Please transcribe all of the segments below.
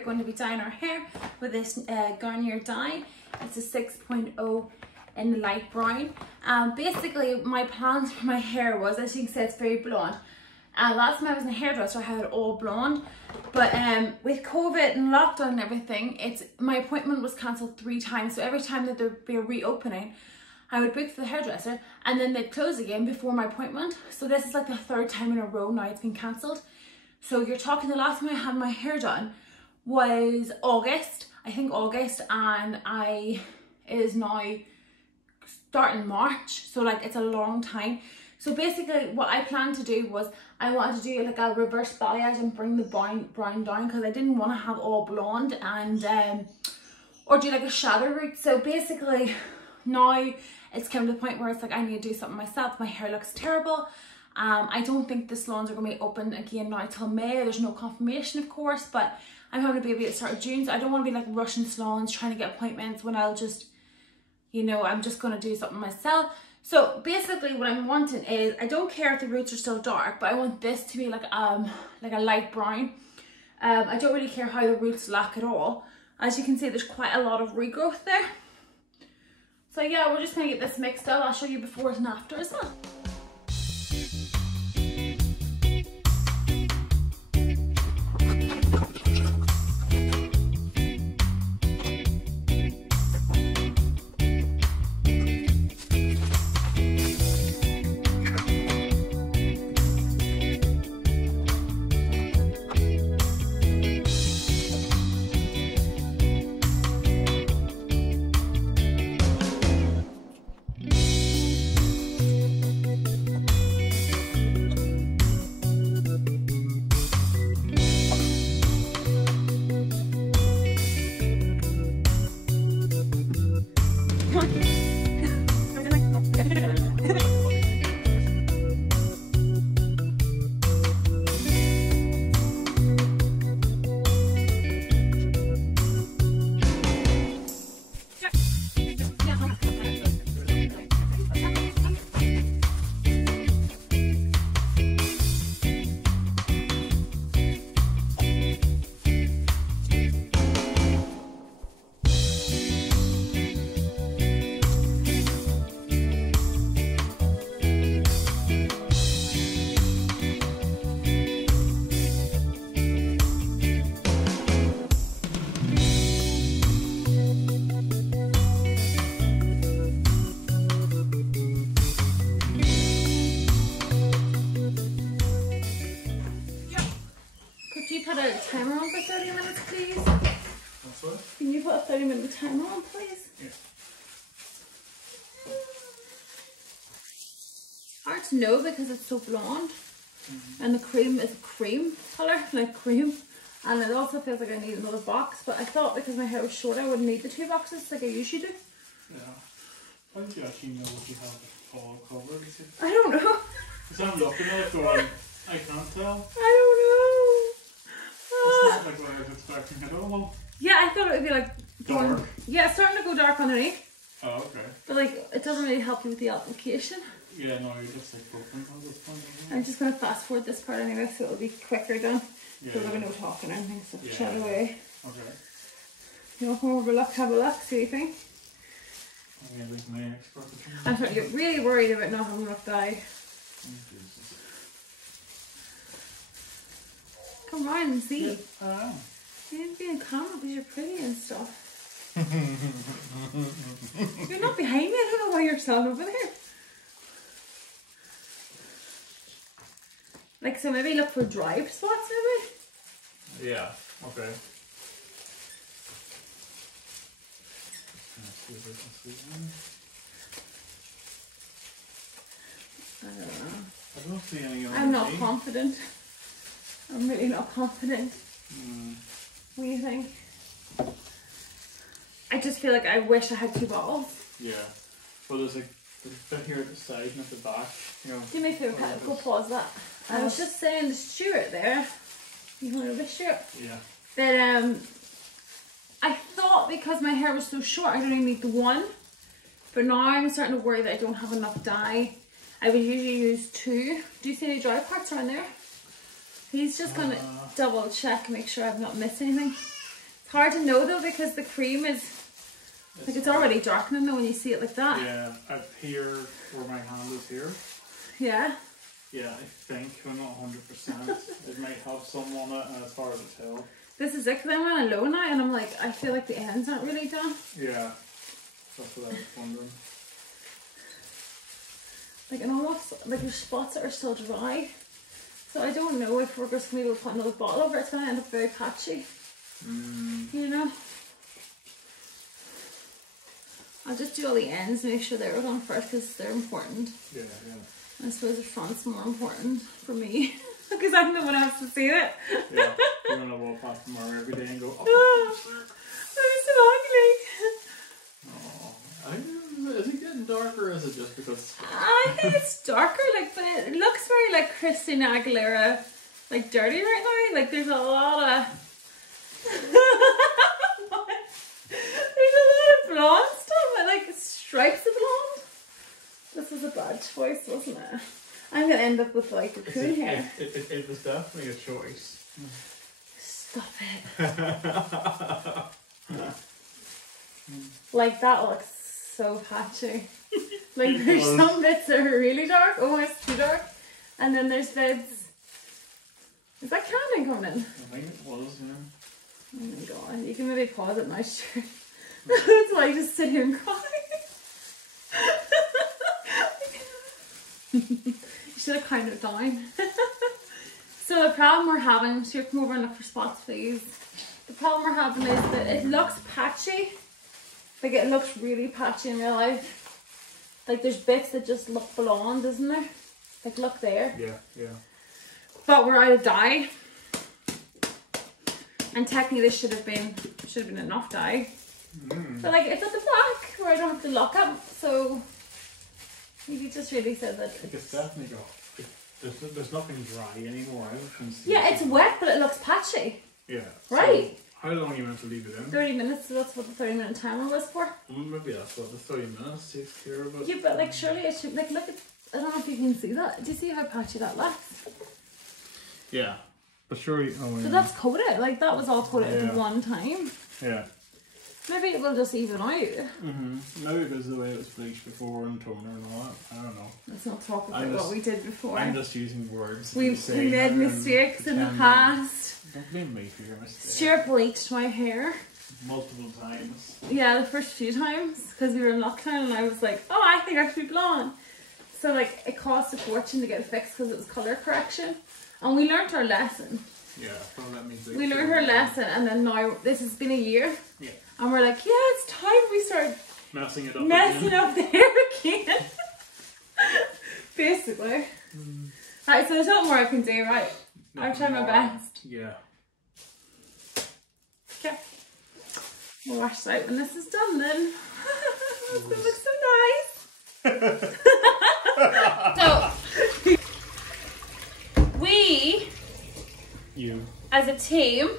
are going to be dyeing our hair with this Garnier dye. It's a 6.0 in the light brown. Basically my plans for my hair was, as you can see, it's very blonde. Last time I was in a hairdresser I had it all blonde, but with COVID and lockdown and everything, my appointment was cancelled 3 times. So every time that there'd be a reopening, I would book for the hairdresser and then they'd close again before my appointment. So this is like the 3rd time in a row now it's been cancelled. So you're talking, the last time I had my hair done was August, I think August, and it is now starting March, so like it's a long time. So basically what I planned to do was I wanted to do like a reverse balayage and bring the brown down, because I didn't want to have all blonde and or do like a shadow root. So basically now it's come to the point where it's like I need to do something myself. My hair looks terrible. I don't think the salons are going to be open again now till May. There's no confirmation, of course, but I'm having a baby at the start of June, so I don't want to be like rushing salons trying to get appointments when I'll just, you know, I'm just going to do something myself. So basically what I'm wanting is, I don't care if the roots are still dark, but I want this to be like a light brown. I don't really care how the roots look at all. As you can see, there's quite a lot of regrowth there. So yeah, we're just going to get this mixed up. I'll show you before and after as well. Put a timer on for 30 minutes, please. That's what? Can you put a 30-minute timer on, please? Yeah. Hard to know because it's so blonde, and the cream is a cream colour, like cream, and it also feels like I need another box. But I thought because my hair was short, I wouldn't need the 2 boxes like I usually do. Yeah. How do you actually know what you have all covered? I don't know. Because I'm looking at it going, I can't tell. I don't know. It's not like what I was expecting at all. Yeah, I thought it would be like dark. Yeah, it's starting to go dark underneath. Oh, okay. But like, it doesn't really help you with the application. Yeah, no, you're just like open at this point. I'm just going to fast forward this part anyway, so it'll be quicker done. Yeah. So there'll be no talking or anything, so Yeah. chat away. Okay. You want to come over, have a look, see what you think? I'm going to leave my expert opinion. I'm starting to get really worried about not having enough dye. Oh, Jesus. Come round and see. Yeah, I am. You didn't be in camera because you're pretty and stuff. You're not behind me, I don't know why you're standing over there. Like, so maybe look for dry spots, maybe? Yeah, okay. See if I can see I don't know. I don't see any on I'm not me. confident. I'm really not confident. What do you think? I just feel like I wish I had 2 bottles. Yeah. Well, there's a bit here at the side and at the back. You know, Do me a favour, Pat, go pause that. I was just saying to Stuart there, you know this Stuart? Yeah. That I thought because my hair was so short I didn't need the 1, but now I'm starting to worry that I don't have enough dye. I would usually use 2. Do you see any dry parts around there? He's just gonna double check, make sure I've not missed anything. It's hard to know though because the cream is, like it's already darkening though when you see it like that. Yeah, up here where my hand is here. Yeah. Yeah, I think. I'm not 100%. It might have some on it and it's hard to tell. This is it because I'm on a low now and I'm like, I feel like the ends aren't really done. Yeah, that's what I was wondering. Like, and almost, like there's spots that are still dry. So I don't know if we're just going to put another bottle over, it's going to end up very patchy. You know? I'll just do all the ends, make sure they're done first because they're important. Yeah, yeah. I suppose the front's more important for me because I'm the one who has to see it. Yeah, you're going to walk past the mirror every day and go, oh, I'm so ugly. Oh, is it getting darker or is it just because... I think it's darker, like, but it looks very like Christina Aguilera, like dirty right now. Like there's a lot of there's a lot of blonde stuff, and like stripes of blonde. This was a bad choice, wasn't it? I'm gonna end up with like raccoon hair. It was definitely a choice. Stop it. Like that looks so patchy. Like there's some bits that are really dark, almost too dark, and then there's bits. Is that candy coming in? I think it was, yeah. Oh my god, you can maybe pause it now, sure. That's why I just sit here and cry. You should have counted it down. So the problem we're having, so come over and look for spots please. The problem we're having is that it looks patchy. Like it looks really patchy in real life. Like there's bits that just look blonde, isn't there? Like look there. Yeah, yeah. But we're out of dye. And technically this should have been enough dye. But like it's at the back where I don't have to lock up, so you just really said that it's definitely got there's nothing dry anymore. I can see. Yeah, it's wet but it looks patchy. Yeah. Right. So how long are you meant to leave it in? 30 minutes, so that's what the 30-minute timer was for. Maybe that's what the 30 minutes takes care of it. Yeah, but like surely it should, like look at, I don't know if you can see that. Do you see how patchy that looks? Yeah. But surely, oh yeah. So that's coated, like that was all coated at one time. Yeah. Maybe it will just even out. Maybe because of the way it was bleached before and toner and all that. I don't know. Let's not talk about what we did before. I'm just using words. We made mistakes in the past. Don't blame me for your mistakes. Stuart bleached my hair. Multiple times. Yeah, the first few times because we were in lockdown and I was like, oh, I think I should be blonde. So like it cost a fortune to get it fixed because it was colour correction. And we learnt our lesson. Yeah, well, that means we learned our lesson and then now this has been a year. Yeah. And we're like, yeah, it's time we start messing up the hair again. Basically. Right, so there's not more I can do, right? I'll try my best. Yeah. Okay. We'll wash it out when this is done then. It's gonna look so nice. So we as a team,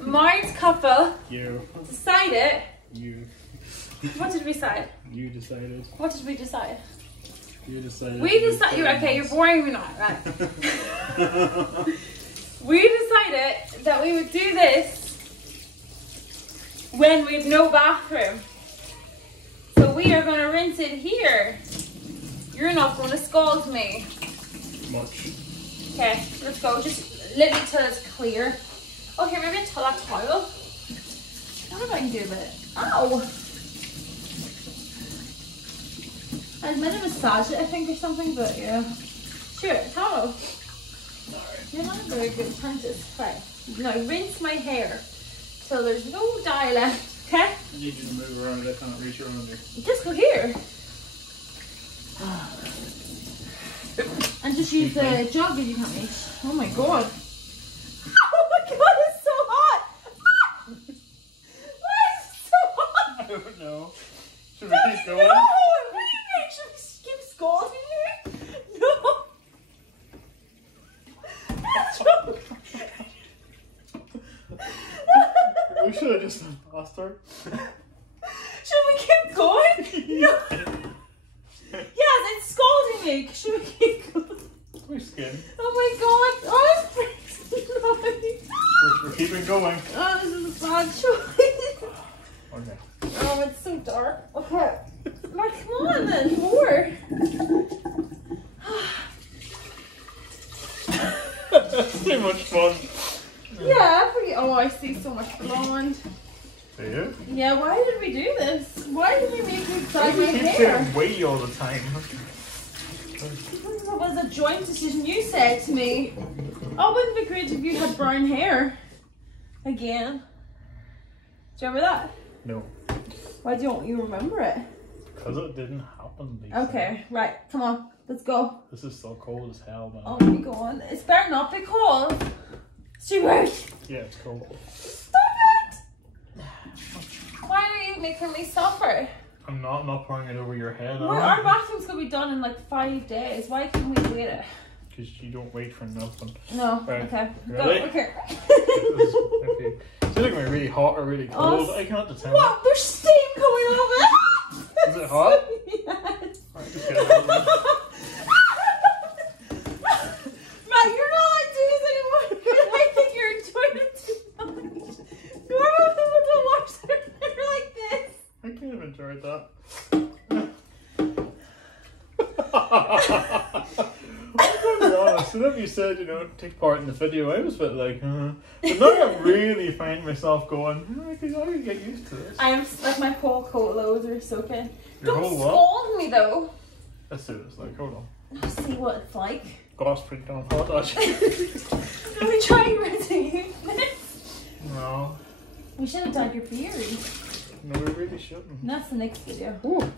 married couple, decided. What did we decide? You decided. What did we decide? You decided. We decided. Okay, you're boring me now, right? We decided that we would do this when we have no bathroom. So we are going to rinse it here. You're not going to scold me. Much. Okay, let's go. Just let me till it's clear. Oh, here, maybe until that towel. I don't know if I can do it. Ow! I was meant to massage it, I think, or something, but yeah. Sure, towel. You're not a very good apprentice. Right. Now rinse my hair till there's no dye left, okay? You need to move around, I can't reach around there. Just go here. And just use the jug if you can't reach. Oh my god. Oh my god, it's so hot! Why is it so hot? I don't know. Should we keep going? No! What do you think? Should we keep scalding you? No! We should have just asked her. Should we keep going? No! Yes, it's scalding me. Should we keep going? My skin. Oh my god. Oh, it's freezing. We're We're keeping going. Oh, this is a bad choice. Okay. Oh, it's so dark. Okay. Like, come on then, more. That's too much fun. Yeah, oh, I see so much blonde. Do you? Yeah, why did we do this? Why did we make me dye my You keep hair? saying "we" all the time. It was a joint decision. You said to me, oh, wouldn't it be great if you had brown hair? Again. Do you remember that? No. Why don't you remember it? Because it didn't happen, Lisa. Okay, right, come on, let's go. This is so cold as hell, man. Oh my god, it's better not be cold. Stuart! Yeah, it's cold. Stop it! Why are you making me suffer? I'm not pouring it over your head. Our bathroom's gonna be done in like 5 days. Why can't we wait it? Because you don't wait for nothing. No, Right. okay. Ready? Go, okay. Okay. It's either going to be really hot or really cold. Oh, I can't determine. What? There's steam coming off it! Is it hot? Yes. Alright, just get it over with. Right, you're not allowed to do this anymore. I think you're enjoying it too much. Normal people don't wash their hair like this. I can't have enjoyed that. To be honest, whenever you said, take part in the video, I was a bit like, But now I really find myself going, I can get used to this. I am, like, my whole coat loads are soaking. Your Don't whole what? scold me though. Let's see what it's like, hold on. Let's see what it's like. Gloss print on hot, actually. Are we trying to use this? No. We should have dyed your beard. No, we really shouldn't. That's the next video. Ooh.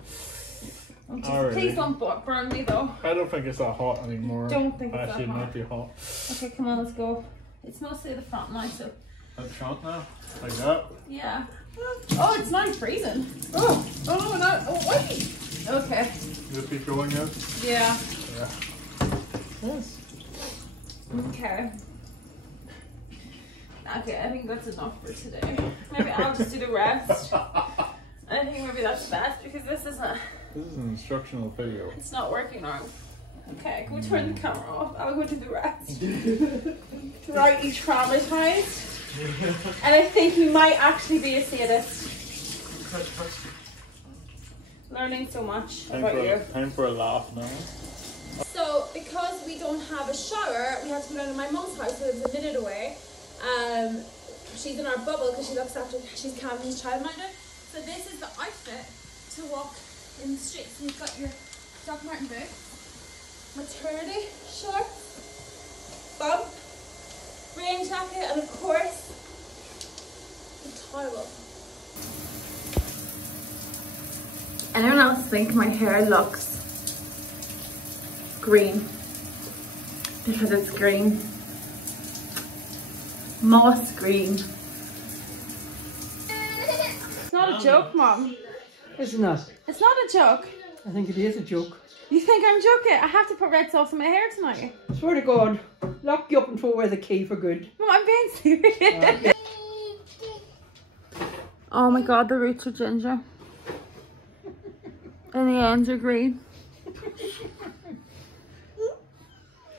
Alrighty. Please don't burn me though. I don't think it's that hot anymore. Don't think it's Actually, that it hot. might be hot. Okay, come on, let's go. It's mostly the front now, so. At the front now? Like that? Yeah. Oh, it's not freezing. Oh no, not. Oh, wait. Okay. Just keep going yet? Yeah. Yeah. Yes. Okay. Okay, I think that's enough for today. Maybe I'll just do the rest. I think maybe that's best because this is an instructional video. It's not working wrong. Okay, can we turn the camera off? I'll go do the rest. Slightly traumatized. And I think he might actually be a sadist. Learning so much about you. Time for a laugh now. So, because we don't have a shower, we had to go down to my mum's house, so it's a minute away. She's in our bubble because she looks after, she's Cameron's childminder. So this is the outfit to walk in the street. So you've got your Doc Marten boots, maternity shorts, bump, rain jacket, and of course, the towel. Anyone else think my hair looks green? Because it's green. Moss green. It's not a joke, Mom. It's not. It's not a joke. I think it is a joke. You think I'm joking? I have to put red sauce in my hair tonight. I swear to God, lock you up and throw away the key for good. No, I'm being serious. Oh my God, the roots are ginger. And the ends are green.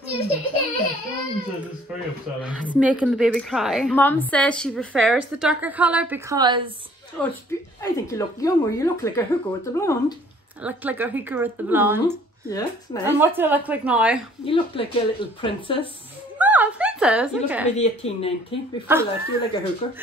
It's very upsetting. It's making the baby cry. Mom says she prefers the darker colour because... Oh, I think you look younger. You look like a hooker with the blonde. I look like a hooker with the blonde. Yeah, it's nice. And what do I look like now? You look like a little princess. Oh, princess, You look okay. maybe 18, 19. Before that, you're like a hooker.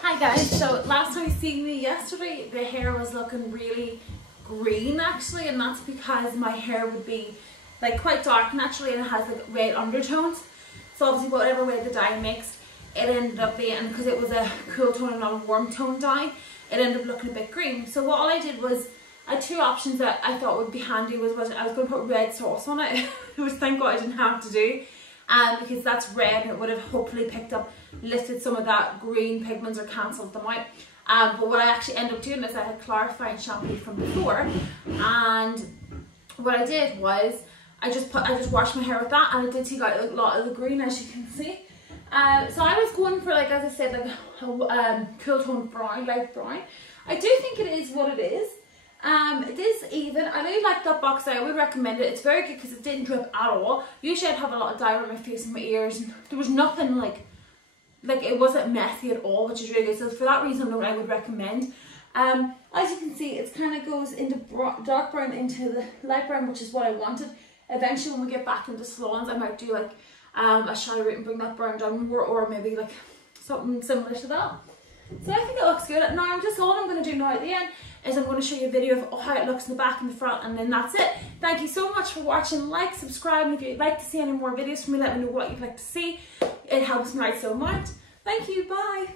Hi guys, so last time you seen me yesterday, the hair was looking really green actually, and that's because my hair would be like quite dark naturally and it has like red undertones. So obviously whatever way the dye mixed, it ended up being, and because it was a cool tone and not a warm tone dye, it ended up looking a bit green. So what all I did was, I had two options that I thought would be handy. Was I was going to put red sauce on it, which thank God I didn't have to do, because that's red and it would have hopefully picked up, lifted some of that green pigments or cancelled them out. But what I actually ended up doing is I had clarifying shampoo from before, and what I did was I just washed my hair with that, and I did take out a lot of the green, as you can see. So I was going for, like, as I said, like a cool tone brown, light brown. I do think it is what it is. It is even. I really like that box dye. I would recommend it. It's very good because it didn't drip at all. Usually I'd have a lot of dye around my face and my ears, and there was nothing like it wasn't messy at all, which is really good. So for that reason alone, I would recommend. As you can see, it kind of goes into dark brown into the light brown, which is what I wanted. Eventually, when we get back into salons, I might do like a shadow root and bring that brown down more, or maybe like something similar to that. So I think it looks good. Now, all I'm going to do now at the end is I'm going to show you a video of how it looks in the back and the front, and then that's it. Thank you so much for watching. Like, subscribe, and if you'd like to see any more videos from me, let me know what you'd like to see. It helps me out so much. Thank you. Bye.